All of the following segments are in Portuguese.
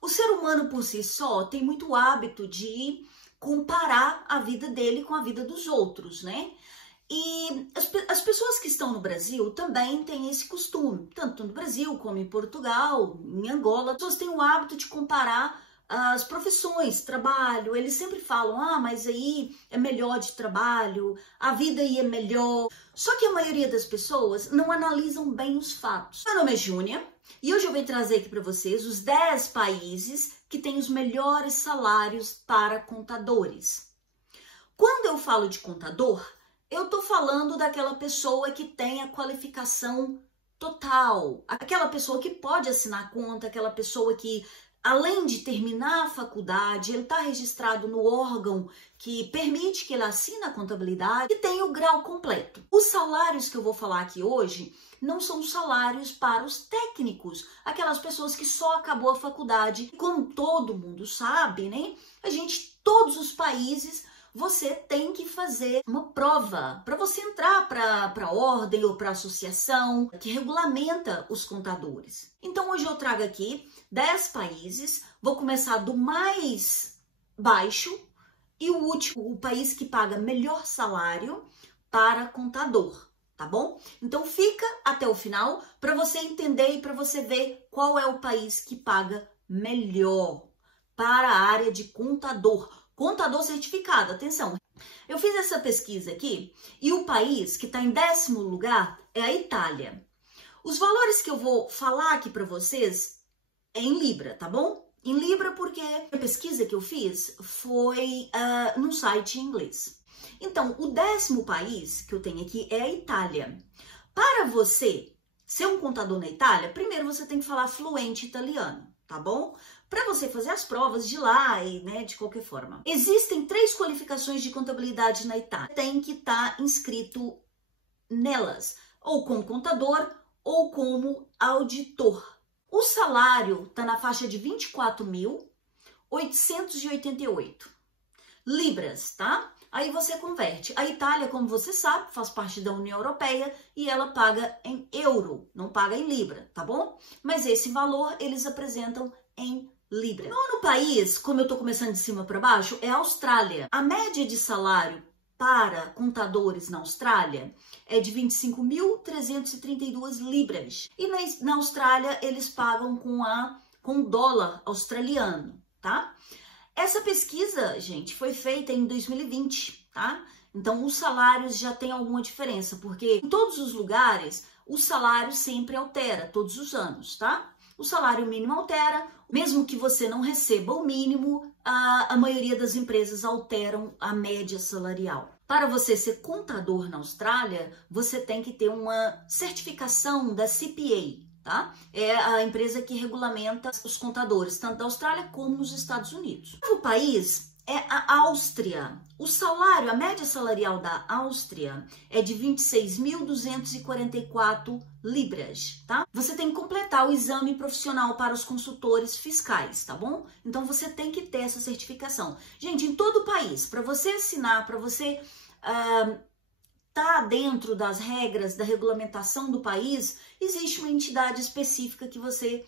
o ser humano por si só tem muito hábito de comparar a vida dele com a vida dos outros, né? E as pessoas que estão no Brasil também têm esse costume, tanto no Brasil como em Portugal, em Angola. As pessoas têm o hábito de comparar as profissões, trabalho. Eles sempre falam, mas aí é melhor de trabalho, a vida aí é melhor. Só que a maioria das pessoas não analisam bem os fatos. Meu nome é Júnia e hoje eu venho trazer aqui para vocês os 10 países que têm os melhores salários para contadores. Quando eu falo de contador, eu tô falando daquela pessoa que tem a qualificação total, aquela pessoa que pode assinar conta, aquela pessoa que, além de terminar a faculdade, ele está registrado no órgão que permite que ele assine a contabilidade e tem o grau completo. Os salários que eu vou falar aqui hoje não são salários para os técnicos, aquelas pessoas que só acabou a faculdade. Como todo mundo sabe, né? Todos os países, você tem que fazer uma prova para você entrar para a ordem ou para a associação que regulamenta os contadores. Então hoje eu trago aqui 10 países, vou começar do mais baixo e o último, o país que paga melhor salário para contador, tá bom? Então fica até o final para você entender e para você ver qual é o país que paga melhor para a área de contador. Contador certificado, atenção. Eu fiz essa pesquisa aqui e o país que está em 10º lugar é a Itália. Os valores que eu vou falar aqui para vocês é em Libra, tá bom? Em Libra porque a pesquisa que eu fiz foi num site em inglês. Então, o 10º país que eu tenho aqui é a Itália. Para você ser um contador na Itália, primeiro você tem que falar fluente italiano, tá bom? Para você fazer as provas de lá e, né, de qualquer forma. Existem 3 qualificações de contabilidade na Itália. Tem que estar inscrito nelas, ou como contador ou como auditor. O salário está na faixa de 24.888 libras, tá? Aí você converte. A Itália, como você sabe, faz parte da União Europeia e ela paga em euro, não paga em libra, tá bom? Mas esse valor eles apresentam em libra. No país, como eu estou começando de cima para baixo, é a Austrália. A média de salário para contadores na Austrália é de 25.332 libras. E na Austrália, eles pagam com dólar australiano, tá? Essa pesquisa, gente, foi feita em 2020, tá? Então, os salários já têm alguma diferença, porque em todos os lugares, o salário sempre altera, todos os anos, tá? O salário mínimo altera, mesmo que você não receba o mínimo, a maioria das empresas alteram a média salarial. Para você ser contador na Austrália, você tem que ter uma certificação da CPA, tá? É a empresa que regulamenta os contadores, tanto da Austrália como nos Estados Unidos. O país é a Áustria. O salário, a média salarial da Áustria é de 26.244 libras, tá? Você tem que completar o exame profissional para os consultores fiscais, tá bom? Então você tem que ter essa certificação. Gente, em todo o país, para você assinar, para você tá dentro das regras da regulamentação do país, existe uma entidade específica que você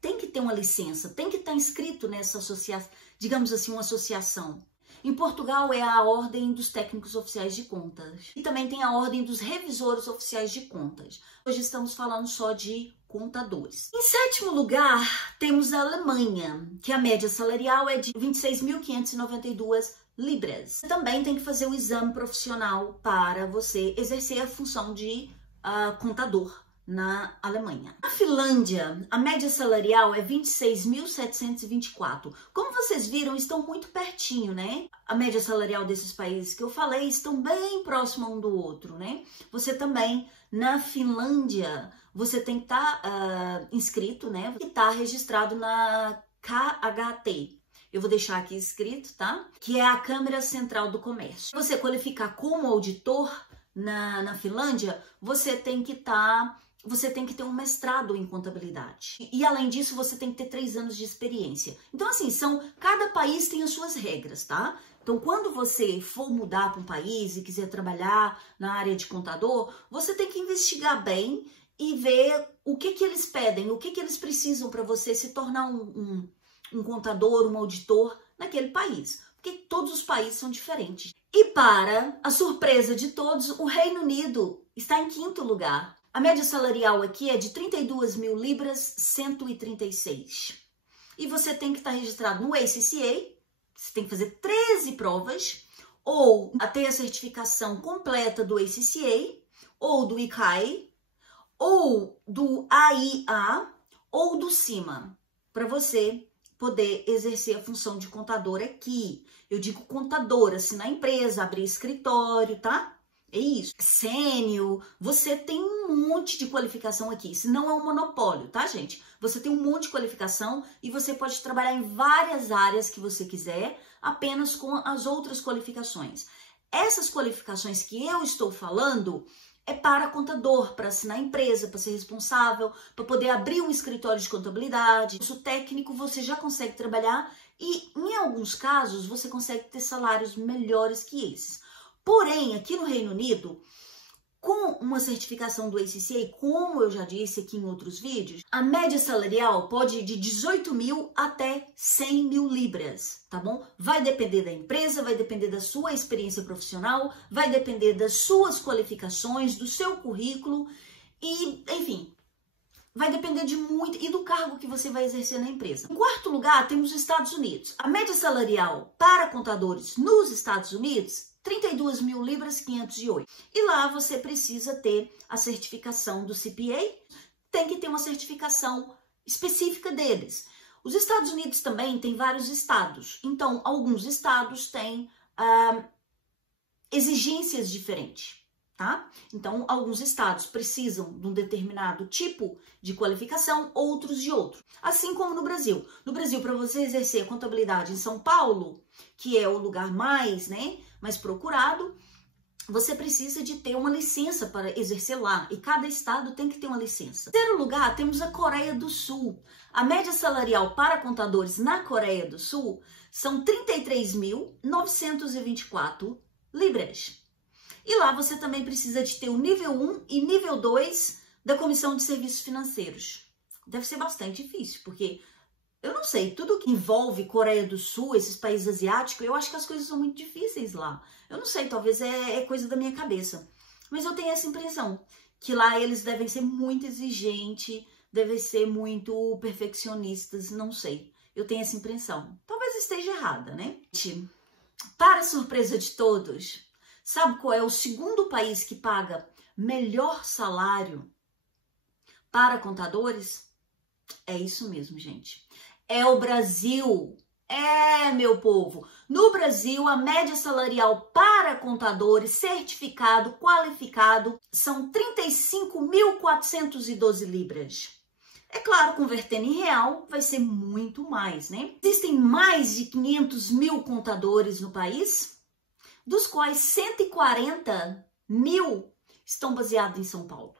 tem que ter uma licença, tem que estar inscrito nessa associação, digamos assim, uma associação. Em Portugal é a Ordem dos Técnicos Oficiais de Contas e também tem a Ordem dos Revisores Oficiais de Contas. Hoje estamos falando só de contadores. Em 7º lugar, temos a Alemanha, que a média salarial é de 26.592 libras. Você também tem que fazer o exame profissional para você exercer a função de contador na Alemanha. Na Finlândia, a média salarial é 26.724. Como vocês viram, estão muito pertinho, né? A média salarial desses países que eu falei estão bem próximo um do outro, né? Você também, na Finlândia, você tem que estar inscrito, né? E estar registrado na KHT. Eu vou deixar aqui escrito, tá? Que é a Câmara Central do Comércio. Você qualificar como auditor na Finlândia, você tem que ter um mestrado em contabilidade. E além disso, você tem que ter 3 anos de experiência. Então, assim, cada país tem as suas regras, tá? Então, quando você for mudar para um país e quiser trabalhar na área de contador, você tem que investigar bem e ver o que eles pedem, o que eles precisam para você se tornar um contador, um auditor naquele país, porque todos os países são diferentes. E para a surpresa de todos, o Reino Unido está em 5º lugar. A média salarial aqui é de 32 mil libras, 136. E você tem que estar registrado no ACCA, você tem que fazer 13 provas, ou ter a certificação completa do ACCA, ou do ICAI, ou do AIA, ou do CIMA, para você poder exercer a função de contador aqui. Eu digo contador, assinar empresa, abrir escritório, tá? É isso. Sênior, você tem um monte de qualificação aqui. Isso não é um monopólio, tá, gente? Você tem um monte de qualificação e você pode trabalhar em várias áreas que você quiser, apenas com as outras qualificações. Essas qualificações que eu estou falando é para contador, para assinar empresa, para ser responsável, para poder abrir um escritório de contabilidade. Isso técnico você já consegue trabalhar e, em alguns casos, você consegue ter salários melhores que esses. Porém, aqui no Reino Unido, com uma certificação do ACCA, como eu já disse aqui em outros vídeos, a média salarial pode ir de 18 mil até 100 mil libras, tá bom? Vai depender da empresa, vai depender da sua experiência profissional, vai depender das suas qualificações, do seu currículo e, enfim, vai depender de muito e do cargo que você vai exercer na empresa. Em 4º lugar, temos os Estados Unidos. A média salarial para contadores nos Estados Unidos 32 mil libras, 508. E lá você precisa ter a certificação do CPA, tem que ter uma certificação específica deles. Os Estados Unidos também tem vários estados, então alguns estados têm exigências diferentes, tá? Então alguns estados precisam de um determinado tipo de qualificação, outros de outro. Assim como no Brasil. No Brasil, para você exercer a contabilidade em São Paulo, que é o lugar mais procurado, você precisa de ter uma licença para exercer lá. E cada estado tem que ter uma licença. Em 3º lugar, temos a Coreia do Sul. A média salarial para contadores na Coreia do Sul são 33.924 libras. E lá você também precisa de ter o nível 1 e nível 2 da Comissão de Serviços Financeiros. Deve ser bastante difícil, porque eu não sei, tudo que envolve Coreia do Sul, esses países asiáticos, eu acho que as coisas são muito difíceis lá. Eu não sei, talvez é coisa da minha cabeça. Mas eu tenho essa impressão, que lá eles devem ser muito exigentes, devem ser muito perfeccionistas, não sei. Eu tenho essa impressão. Talvez esteja errada, né? Para surpresa de todos, sabe qual é o 2º país que paga melhor salário para contadores? É isso mesmo, gente. É o Brasil. É, meu povo. No Brasil, a média salarial para contadores certificado, qualificado, são 35.412 libras. É claro, convertendo em real, vai ser muito mais, né? Existem mais de 500 mil contadores no país, dos quais 140 mil estão baseados em São Paulo.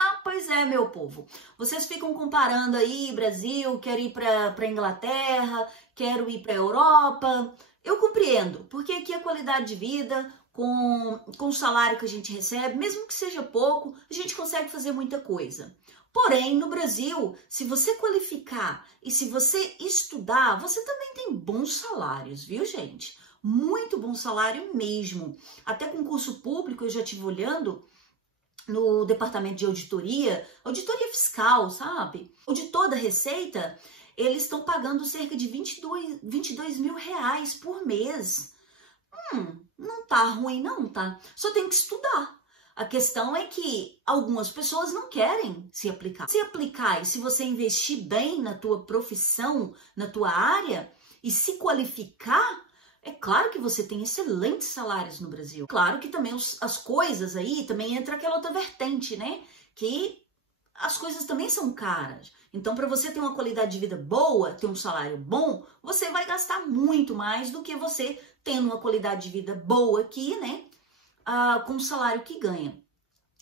Ah, pois é, meu povo. Vocês ficam comparando aí, Brasil, quero ir para Inglaterra, quero ir para Europa. Eu compreendo, porque aqui a qualidade de vida, com o salário que a gente recebe, mesmo que seja pouco, a gente consegue fazer muita coisa. Porém, no Brasil, se você qualificar e se você estudar, você também tem bons salários, viu, gente? Muito bom salário mesmo. Até concurso público, eu já estive olhando no departamento de auditoria fiscal, sabe? Auditor da Receita, eles estão pagando cerca de 22 mil reais por mês. Não tá ruim não, tá? Só tem que estudar. A questão é que algumas pessoas não querem se aplicar. Se aplicar e se você investir bem na tua profissão, na tua área e se qualificar, é claro que você tem excelentes salários no Brasil. Claro que também as coisas aí, também entra aquela outra vertente, né? Que as coisas também são caras. Então, para você ter uma qualidade de vida boa, ter um salário bom, você vai gastar muito mais do que você tendo uma qualidade de vida boa aqui, né? Com o salário que ganha.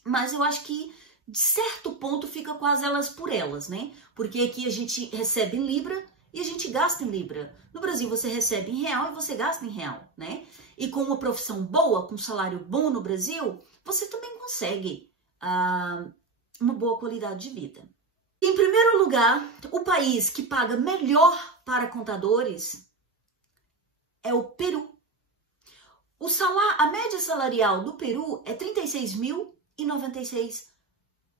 Mas eu acho que, de certo ponto, fica quase elas por elas, né? Porque aqui a gente recebe em Libra e a gente gasta em Libra. No Brasil você recebe em real e você gasta em real, né? E com uma profissão boa, com um salário bom no Brasil, você também consegue uma boa qualidade de vida. Em primeiro lugar, o país que paga melhor para contadores é o Peru. A média salarial do Peru é 36.096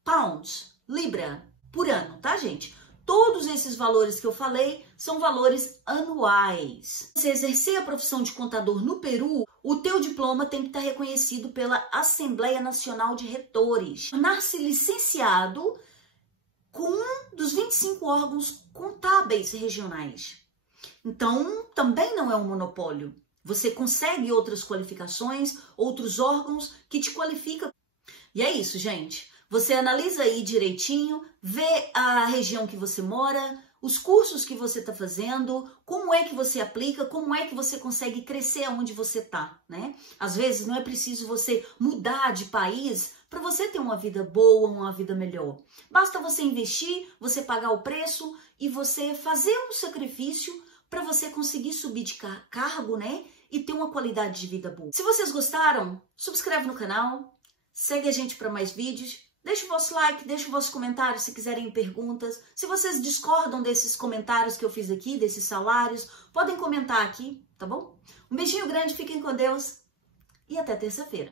pounds, libra, por ano, tá, gente? Todos esses valores que eu falei são valores anuais. Se exercer a profissão de contador no Peru, o teu diploma tem que estar reconhecido pela Assembleia Nacional de Retores. Tornar-se licenciado com um dos 25 órgãos contábeis regionais. Então, também não é um monopólio. Você consegue outras qualificações, outros órgãos que te qualificam. E é isso, gente. Você analisa aí direitinho, vê a região que você mora, os cursos que você está fazendo, como é que você aplica, como é que você consegue crescer aonde você está, né? Às vezes não é preciso você mudar de país para você ter uma vida boa, uma vida melhor. Basta você investir, você pagar o preço e você fazer um sacrifício para você conseguir subir de cargo, né? E ter uma qualidade de vida boa. Se vocês gostaram, subscreve no canal, segue a gente para mais vídeos. Deixa o vosso like, deixa o vosso comentário se quiserem perguntas. Se vocês discordam desses comentários que eu fiz aqui, desses salários, podem comentar aqui, tá bom? Um beijinho grande, fiquem com Deus e até terça-feira.